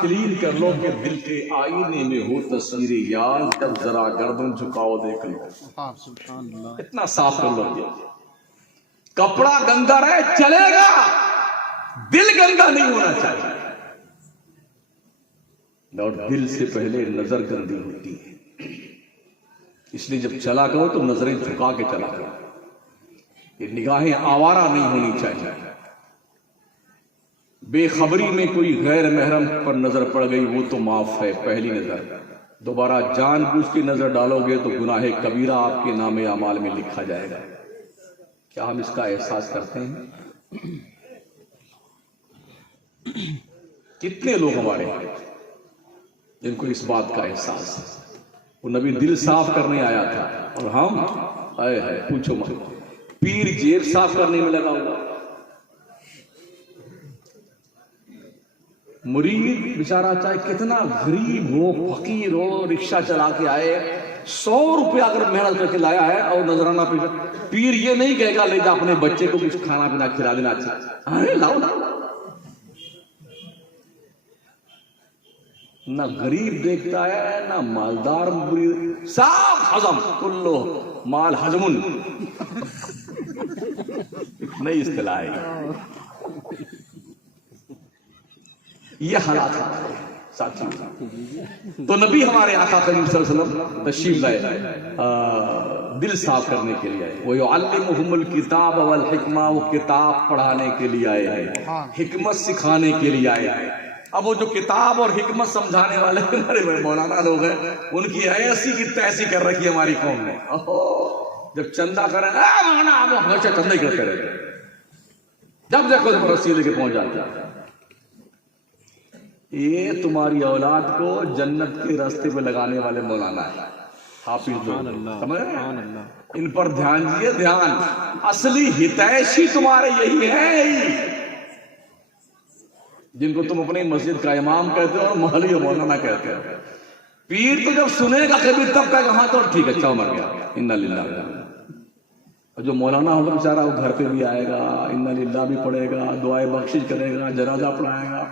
Clean کر لو کہ دل کے آئینے میں ہو تصویر یار، جب ذرا گردن جھکاؤ دیکھ لو، اتنا صاف کر لو. کپڑا گندا رہے چلے گا، دل گندا نہیں ہونا چاہیے. اور دل سے پہلے نظر گندی ہوتی ہے، اس لیے جب چلا کرو تو نظریں جھکا کے چلا کرو. یہ نگاہیں آوارہ نہیں ہونی چاہیے. بے خبری میں کوئی غیر محرم پر نظر پڑ گئی وہ تو معاف ہے پہلی نظر، دوبارہ جان بوجھ کے نظر ڈالو گے تو گناہ کبیرہ آپ کے نام اعمال میں لکھا جائے گا. کیا ہم اس کا احساس کرتے ہیں؟ کتنے لوگ ہمارے جن کو اس بات کا احساس ہے؟ وہ نبی دل صاف کرنے آیا تھا اور ہم پوچھو مت، پیر جیب صاف کرنے میں لگا ہوا. مرید بیچارہ چاہے کتنا غریب ہو، فقیر ہو، رکشہ چلا کے آئے، 100 روپیہ اگر محنت کر کے لایا ہے اور نذرانہ پیر یہ نہیں کہے گا لے جا اپنے بچے کو کچھ کھانا پینا کھلا دینا. اچھا لاؤ لاؤ. نہ غریب دیکھتا ہے نہ مالدار مرید، صاف ہضم، کلو مال ہضمن نہیں اصطلاح ہے. یہ حالات ہمارے ساتھی. تو نبی ہمارے آقا کریم صلی اللہ علیہ وسلم تشریف لائے دل صاف کرنے کے لیے آئے. وَيُعَلِّمُهُمُ الْكِتَابَ وَالْحِكْمَةَ، وہ کتاب پڑھانے کے لیے آئے ہیں، حکمت سکھانے کے لیے آئے ہیں. اب وہ جو کتاب اور حکمت سمجھانے والے ہمارے مولانا لوگ ہیں، ان کی ایسی کی تیسی کر رکھی ہے ہماری قوم نے. جب چندہ کریں مولانا آپ ہمیشہ چندہ ہی کرتے رہتے ہیں، جب دیکھو تو رسیدے کے پہنچ جاتے ہیں. یہ تمہاری اولاد کو جنت کے راستے پہ لگانے والے مولانا ہیں، حافظ لوگ. سمجھ رہے ہیں؟ ان پر دھیان دیجیے، دھیان. اصلی ہتیشی تمہارے یہی ہے جن کو تم اپنی مسجد کا امام کہتے ہو اور محلی مولانا کہتے ہو. پیر تو جب سنے گا کبھی تب کہے گا ہاں تو ٹھیک ہے اچھا مر گیا، انا للہ. اور جو مولانا ہوگا بیچارہ وہ گھر پہ بھی آئے گا، انا للہ بھی پڑھے گا، دعائے بخشش کرے گا، جنازہ پڑھائے گا،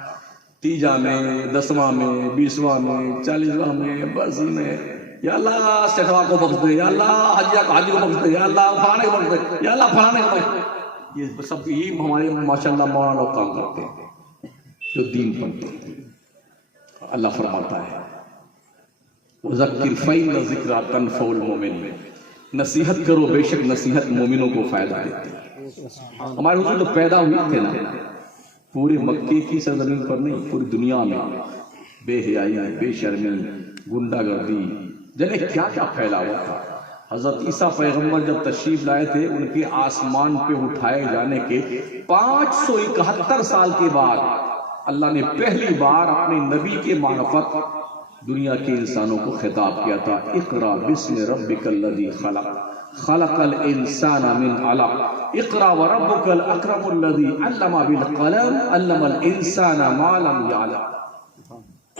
تیجا میں، 10واں میں، 20واں میں، 40واں میں، 80 میں. یا اللہ سٹوا کو بخش دے، یا اللہ حاجی کو بخش دے، یا اللہ فلانے کو بخش دے، یا اللہ فلانے کو بخش دے. یہ سب یہ ہمارے ماشاءاللہ مولانا لوگ کام کرتے ہیں جو دین پڑھتے ہیں. اللہ فرماتا ہے وَذَكِّرْ فَإِنَّ الذِّكْرَىٰ تَنفَعُ الْمُؤْمِنِينَ، نصیحت کرو بے شک نصیحت مومنوں کو فائدہ دیتی ہے. ہمارے حضور تو پیدا ہوئے تھے نا پورے مکے کی سرزمین پر نہیں، پوری دنیا میں بے حیائی، بے شرمی، گنڈا گردی، جنہیں کیا کیا پھیلا ہوا تھا. حضرت عیسیٰ پیغمبر جب تشریف لائے تھے ان کے آسمان پہ اٹھائے جانے کے 571 سال کے بعد اللہ نے پہلی بار اپنے نبی کے معرفت دنیا کے انسانوں کو خطاب کیا تھا. اقرا بسم ربک الذی خلق، خلق الانسان من علق، اقرا وربک الاکرم الذی علم بالقلم، علم الانسان ما لم یعلم.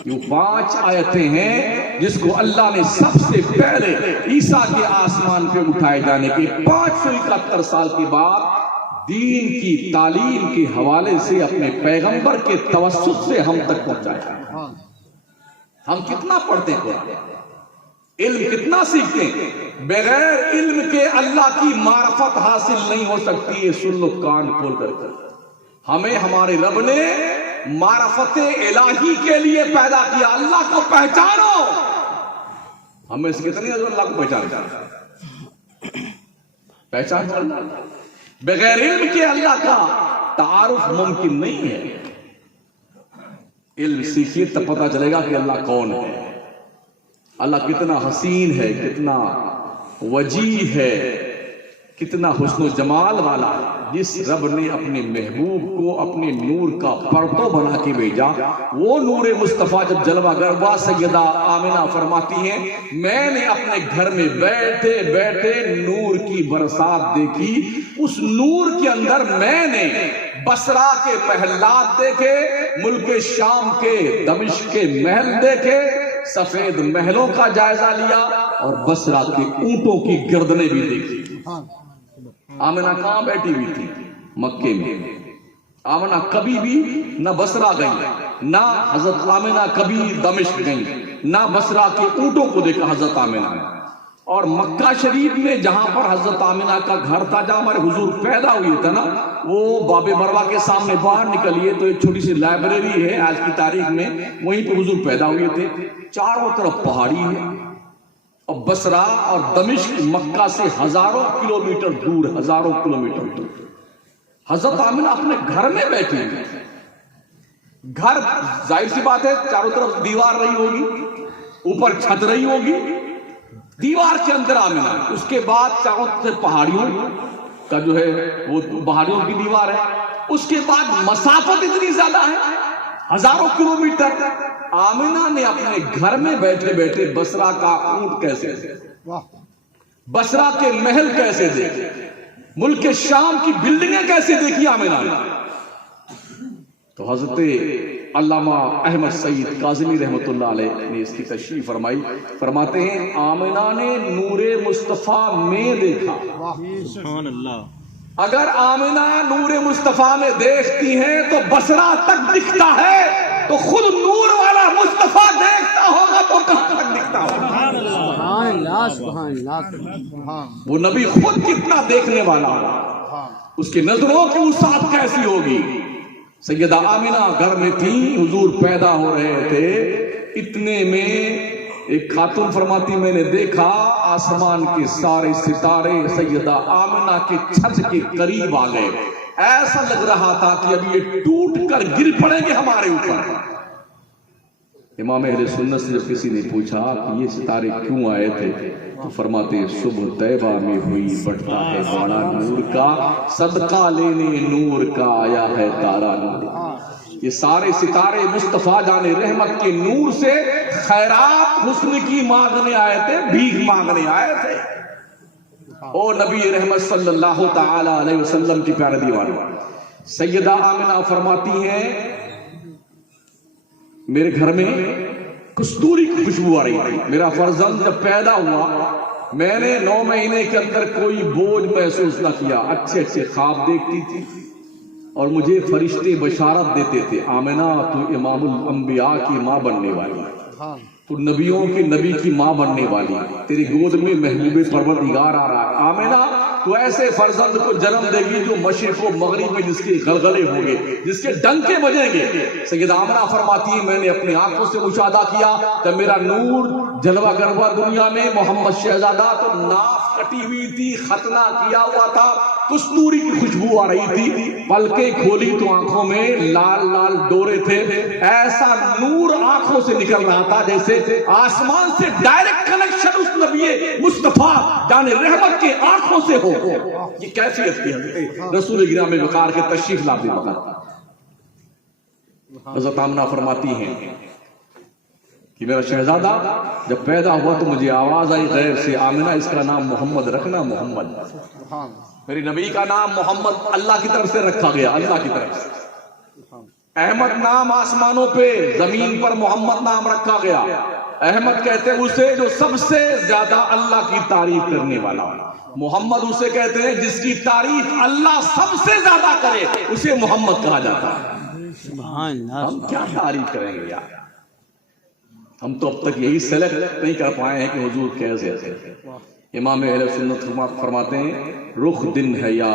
یہ 5 آیتیں ہیں جس کو اللہ نے سب سے پہلے عیسیٰ کے آسمان پہ اٹھائے جانے کے 571 سال کے بعد دین کی تعلیم کے حوالے سے اپنے پیغمبر کے توسط سے ہم تک پہنچایا. ہم کتنا پڑھتے ہیں، علم کتنا سیکھتے ہیں، بغیر علم کے اللہ کی معرفت حاصل نہیں ہو سکتی. یہ سن لو کان کھول کر. ہمیں ہمارے رب نے معرفت الہی کے لیے پیدا کیا. اللہ کو پہچانو. ہمیں اس کتنی جو اللہ کو پہچانو اللہ. بغیر علم کے اللہ کا تعارف ممکن نہیں ہے. علم سیکھیے تب پتہ چلے گا کہ اللہ کون ہے، اللہ کتنا حسین ہے، کتنا وجیح ہے، کتنا حسن و جمال والا ہے. جس رب نے اپنے محبوب کو اپنے نور کا پرتو بنا کے بھیجا، وہ نور مصطفیٰ جب جلوہ گروا سیدہ آمنہ فرماتی ہیں میں نے اپنے گھر میں بیٹھے بیٹھے نور کی برسات دیکھی. اس نور کے اندر میں نے بصرہ کے محلات دیکھے، ملک شام کے دمشق کے محل دیکھے، سفید محلوں کا جائزہ لیا اور بصرہ کے اونٹوں کی گردنیں بھی دیکھی. آمنہ کہاں بیٹھی ہوئی تھی؟ مکے میں. آمنہ کبھی بھی نہ بصرہ گئی نہ حضرت آمنہ کبھی دمشق گئیں، نہ بصرہ کے اونٹوں کو دیکھا حضرت آمنہ نے. اور مکہ شریف میں جہاں پر حضرت آمنہ کا گھر تھا، جہاں ہمارے حضور پیدا ہوئے تھے نا، وہ باب مروہ کے سامنے باہر نکلیے تو ایک چھوٹی سی لائبریری ہے آج کی تاریخ میں، وہیں پہ حضور پیدا ہوئے تھے. چاروں طرف پہاڑی ہے، اور بصرہ اور دمشق مکہ سے ہزاروں کلومیٹر دور، ہزاروں کلومیٹر دور. حضرت آمنہ اپنے گھر میں بیٹھی ہیں. گھر ظاہر سی بات ہے چاروں طرف دیوار رہی ہوگی، اوپر چھت رہی ہوگی، دیوار کے اندر آمنہ. اس کے بعد چاروں طرف پہاڑیوں کا جو ہے وہ پہاڑیوں کی دیوار ہے. اس کے بعد مسافت اتنی زیادہ ہے، ہزاروں کلومیٹر. آمنہ نے اپنے گھر میں بیٹھے بیٹھے بصرہ کا اونٹ کیسے دیکھا، بصرہ کے محل کیسے دیکھے، ملک شام کی بلڈنگیں کیسے دیکھی آمنہ نے. تو حضرت علامہ احمد سعید کاظمی رحمۃ اللہ علیہ نے اس کی تشریح فرمائی. فرماتے ہیں آمنہ نے نور مصطفیٰ میں دیکھا. سبحان اللہ. اگر آمنہ نور مصطفیٰ میں دیکھتی ہیں تو بصرہ تک دکھتا ہے، تو خود نور والا مصطفیٰ دیکھتا ہوگا تو کہاں تک دکھتا ہوگا. سبحان اللہ سبحان اللہ. وہ نبی خود کتنا دیکھنے والا ہوگا، اس کی نظروں کی وسعت کیسی ہوگی. سیدہ آمنہ گھر میں تھی، حضور پیدا ہو رہے تھے. اتنے میں ایک خاتون فرماتی میں نے دیکھا آسمان کے سارے ستارے سیدہ آمنہ کے چھت کے قریب آ گئے. ایسا لگ رہا تھا کہ اب یہ ٹوٹ کر گر پڑیں گے ہمارے اوپر. امام اہل سنت سے جب کسی نے پوچھا کہ یہ ستارے کیوں آئے تھے تو فرماتے صبح طیبہ میں ہوئی بڑھتا ہے باڑا نور کا، صدقہ لینے نور کا آیا ہے تارا نور. یہ سارے ستارے مصطفیٰ جان رحمت کے نور سے خیرات حسن کی مانگنے آئے تھے، بھیک مانگنے آئے تھے. اور نبی رحمت صلی اللہ تعالی علیہ وسلم کی پیارے دیوانی سیدہ آمنہ فرماتی ہیں میرے گھر میں کستوری کی خوشبو آ رہی تھی. میرا فرزند جب پیدا ہوا میں نے 9 مہینے کے اندر کوئی بوجھ محسوس نہ کیا. اچھے اچھے خواب دیکھتی تھی اور مجھے فرشتے بشارت دیتے تھے آمنہ تو امام الانبیاء کی ماں بننے والی، تو نبیوں کے نبی کی ماں بننے والی، تیری گود میں محبوب پروردگار آ رہا ہے. آمنہ تو ایسے فرزند کو جنم دے گی جو مشرق و مغرب میں جس کے غلغلے ہوں گے، جس کے ڈنکے بجیں گے. سیدہ آمنہ فرماتی ہے میں نے اپنی آنکھوں سے مشاہدہ کیا کہ میرا نور جلوہ گربہ دنیا میں محمد شہزادہ تو ناف کٹی ہوئی تھی، ختنہ کیا ہوا تھا، کستوری کی خوشبو آ رہی تھی. پلکیں کھولی تو آنکھوں میں لال لال ڈورے تھے. ایسا نور آنکھوں سے نکل رہا تھا جیسے آسمان سے ڈائریکٹ کنیکشن اس نبی مصطفیٰ جان رحمت کے آنکھوں سے ہو. یہ کیفیت کی حضرت رسول گرامی وقار کے تشریف لاتے وقت حضرت آمنہ فرماتی ہیں کہ میرا شہزادہ جب پیدا ہوا تو مجھے آواز آئی غیر سے آمنہ اس کا نام محمد رکھنا. محمد میری نبی کا نام محمد اللہ کی طرف سے رکھا گیا، اللہ کی طرف سے. احمد نام آسمانوں پہ، زمین پر محمد نام رکھا گیا. احمد کہتے ہیں اسے جو سب سے زیادہ اللہ کی تعریف کرنے والا. محمد اسے کہتے ہیں جس کی تعریف اللہ سب سے زیادہ کرے اسے محمد کہا جاتا ہے. ہم کیا تعریف کریں گے یار، ہم تو اب تک یہی سلیکٹ نہیں کر پائے ہیں کہ حضور کیسے تھے. امام اہل سنت فرماتے ہیں رخ دن ہے یا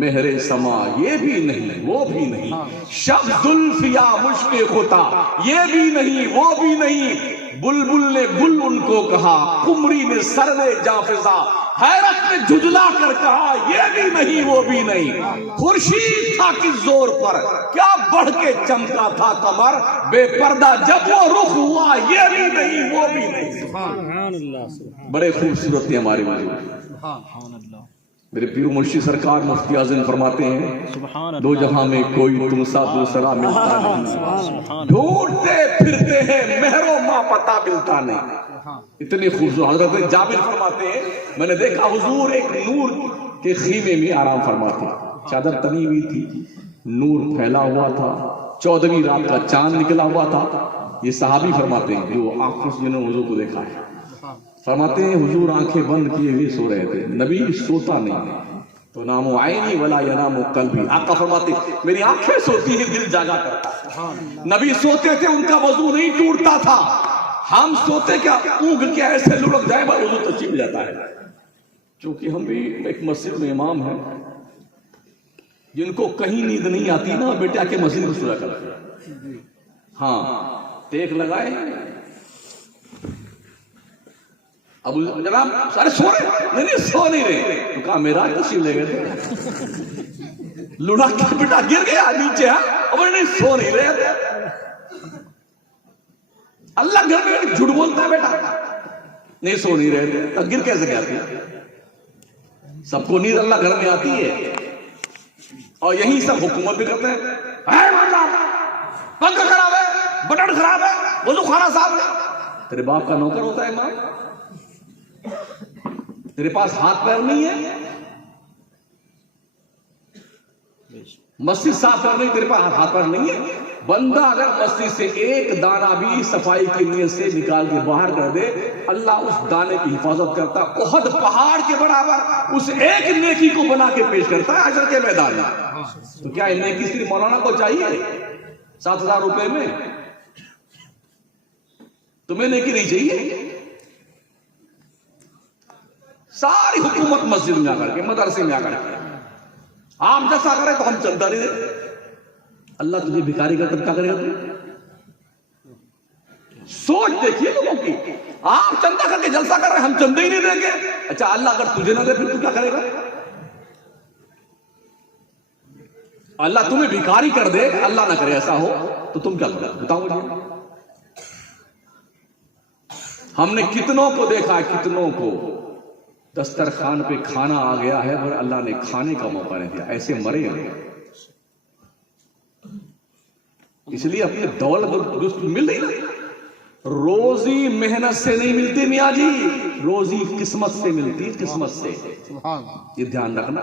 مہر سما یہ بھی نہیں وہ بھی نہیں، شب زلف یا مشک خطا یہ بھی نہیں وہ بھی نہیں. بلبل نے گل ان کو کہا، قمری نے سر نے جافزا، حیرت نے جھجلا کر کہا یہ بھی نہیں وہ بھی نہیں. خورشید تھا کس زور پر کیا بڑھ کے چمکا تھا قمر، بے پردہ جب وہ رخ ہوا یہ بھی نہیں وہ بھی نہیں. بڑے خوبصورت ہیں ہمارے موجود. میرے پیر مرشد سرکار مفتی اعظم فرماتے ہیں دو جہاں میں کوئی تم سا دوسرا ملتا نہیں، ڈھونڈتے پھرتے ہیں مہر و ماں پتہ ملتا نہیں. اتنی خوبصورت. حضرت جابر فرماتے ہیں میں نے دیکھا حضور ایک نور کے خیمے میں آرام فرماتے، چادر تنی ہوئی تھی، نور پھیلا ہوا تھا، 14ویں رات کا چاند نکلا ہوا تھا. یہ صحابی فرماتے ہیں جو آنکھوں سے جنہوں نے حضور کو دیکھا ہے، فرماتے ہیں حضور آنکھیں بند کیے ہوئے سو رہے تھے. نبی سوتا نہیں، تو نام عینی ولا ینام قلبی. آقا فرماتے میری آنکھیں سوتی ہیں دل جاگا کرتا ہے. نبی سوتے تھے ان کا وضو نہیں ٹوٹتا تھا. ہم سوتے کیا اونگھ کے ایسے لڑک جائے بس وضو تو چھپ جاتا ہے. چونکہ ہم بھی ایک مسجد میں امام ہیں جن کو کہیں نیند نہیں آتی نا بیٹا کے مسجد میں سویا کرتے ہیں. ہاں ٹیک لگائے اب جناب سارے سو رہے نہیں سو نہیں رہے تو کہا میرا تشریف لے گئے تھے لڑا کے بیٹا گر گیا نیچے. اب نہیں سو نہیں رہے تھے. اللہ گھر میں جھوٹ بولتا ہے بیٹا نہیں سو نہیں رہے تھے تب گر کیسے گیا تھے. سب کو نیند اللہ گھر میں آتی ہے اور یہی سب حکومت بھی کرتے ہیں. پنکھا خراب ہے بٹن خراب ہے وضو خانہ صاحب ہے. تیرے باپ کا نوکر ہوتا ہے امام. تیرے پاس ہاتھ پیر نہیں ہے مسجد صاف کرنے تیرے پاس ہاتھ پیر نہیں ہے. بندہ اگر مسجد سے ایک دانہ بھی صفائی کی نیت سے نکال کے باہر کر دے اللہ اس دانے کی حفاظت کرتا. احد پہاڑ کے برابر اس ایک نیکی کو بنا کے پیش کرتا ہے حشر کے میدان میں. تو کیا نیکی صرف مولانا کو چاہیے 7,000 روپے میں؟ تمہیں نیکی نہیں چاہیے؟ ساری حکومت مسجد میں آ کر کے مدرسے میں آ کر کے آپ جیسا کرے تو ہم چندہ نہیں دیں. اللہ تجھے بھکاری کا کیا کرے گا؟ سوچ دیکھیے لوگوں کی. آپ چندہ کر کے جلسہ کر رہے ہم چندہ ہی نہیں دیں گے. اچھا اللہ اگر تجھے نہ دے پھر تو کیا کرے گا؟ اللہ تمہیں بھکاری کر دے اللہ نہ کرے ایسا ہو تو تم کیا کرو بتاؤ مجھے. ہم نے کتنوں کو دیکھا ہے کتنوں کو دسترخوان پہ کھانا آ گیا ہے اور اللہ نے کھانے کا موقع نہیں دیا ایسے مرے ہیں. اس لیے اپنی دولت درست مل رہی نا. روزی محنت سے نہیں ملتی میاں جی روزی قسمت سے ملتی قسمت سے. یہ دھیان رکھنا.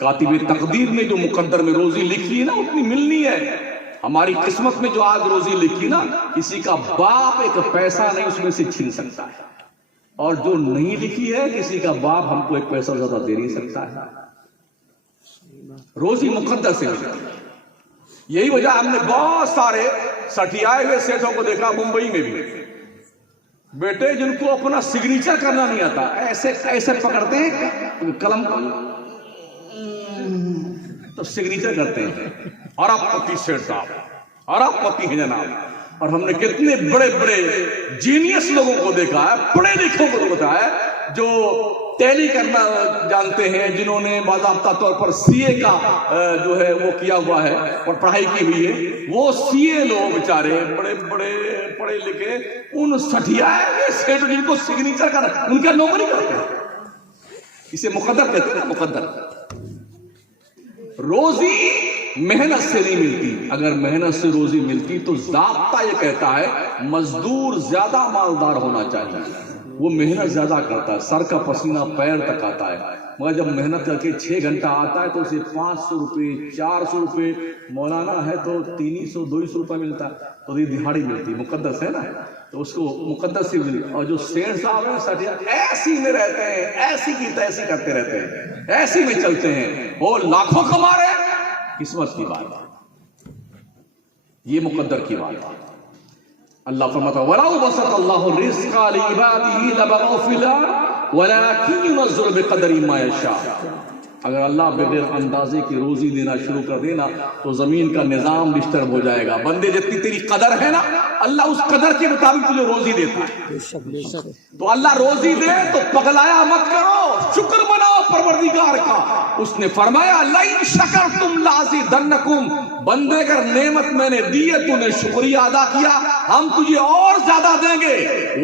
کاتب تقدیر میں جو مقدر میں روزی لکھی ہے نا اتنی ملنی ہے. ہماری قسمت میں جو آج روزی لکھی نا کسی کا باپ ایک پیسہ نہیں اس میں سے چھین سکتا ہے. اور جو نہیں لکھی ہے کسی کا باپ ہم کو ایک پیسہ زیادہ دے نہیں سکتا ہے. روزی مقدر سے ملتی ہے. یہی وجہ ہم نے بہت سارے سٹیائے ہوئے سیٹوں کو دیکھا ممبئی میں بھی بیٹے جن کو اپنا سگنیچر کرنا نہیں آتا ایسے ایسے پکڑتے ہیں قلم تو سگنیچر کرتے ہیں اور آپ پتی سیٹ صاحب اور آپ پتی ہیں جناب. اور ہم نے کتنے بڑے بڑے جینیس لوگوں کو دیکھا ہے پڑھے لکھوں کو بتایا جو ٹیلی کرنا جانتے ہیں جنہوں نے باضابطہ طور پر سی اے کا جو ہے وہ کیا ہوا ہے اور پڑھائی کی ہوئی ہے. وہ سی اے لوگ بیچارے بڑے بڑے پڑھے لکھے ان سٹھیائے سیٹ جن کو سگنیچر کر ان کا نوکری کرتے ہیں. اسے مقدر کہتے ہیں نا مقدر. روزی محنت سے نہیں ملتی. اگر محنت سے روزی ملتی تو ضابطہ یہ کہتا ہے مزدور زیادہ مالدار ہونا چاہیے. وہ محنت زیادہ کرتا ہے سر کا پسینہ پیر تک آتا ہے مگر جب محنت کر کے 6 گھنٹہ آتا ہے تو اسے 500 روپے 400 روپے مولانا ہے تو 300 200 روپے ملتا ہے تو یہ دہاڑی ملتی مقدس ہے نا تو اس کو مقدس سے ملی. اور جو سیٹ صاحب ہیں سٹیا ایسی میں رہتے ہیں ایسی کی تیسی کرتے رہتے ہیں ایسی میں چلتے ہیں وہ لاکھوں کما رہے ہیں. قسمت کی بات ہے یہ مقدر کی بات ہے. اللہ فرماتا ہے وَلَوْ بَسَطَ اللَّهُ الرِّزْقَ لِعِبَادِهِ لَبَغَوْا فِي الْأَرْضِ وَلَكِنْ يُنَزِّلُ بِقَدْرِ مَا يَشَاءُ. اگر اللہ بغیر اندازے کی روزی دینا شروع کر دینا تو زمین کا نظام ڈسٹرب ہو جائے گا. بندے جتنی تیری قدر ہے نا اللہ اس قدر کے مطابق تجھے روزی دیتا ہے. تو اللہ روزی دے تو پگلایا مت کرو شکر مناؤ پروردگار کا. اس نے فرمایا لَئِن شَكَرْتُمْ لَأَزِيدَنَّكُمْ. بندے اگر نعمت میں نے دی ہے تو نے شکریہ ادا کیا ہم تجھے اور زیادہ دیں گے.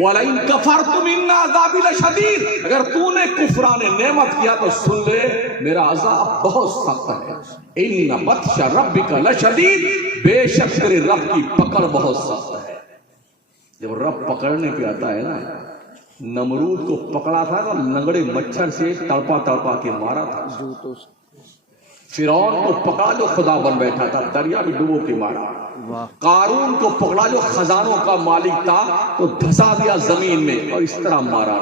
وَلَئِن كَفَرْتُمْ إِنَّ عَذَابِي لَشَدِيدٌ. اگر تو نے کفران نعمت کیا تو سن لے میرا عذاب بہت سخت ہے. ان بطش ربک لشدید. بے شک تیرے رب کی پکڑ بہت سخت ہے. جب رب پکڑنے پہ آتا ہے نا نمرود کو پکڑا تھا نا لنگڑے مچھر سے تڑپا تڑپا کے مارا تھا. فرعون کو پکڑا جو خدا بن بیٹھا تھا دریا میں ڈبو کے مارا. قارون کو پکڑا جو خزانوں کا مالک تھا تو دھسا دیا زمین میں اور اس طرح مارا.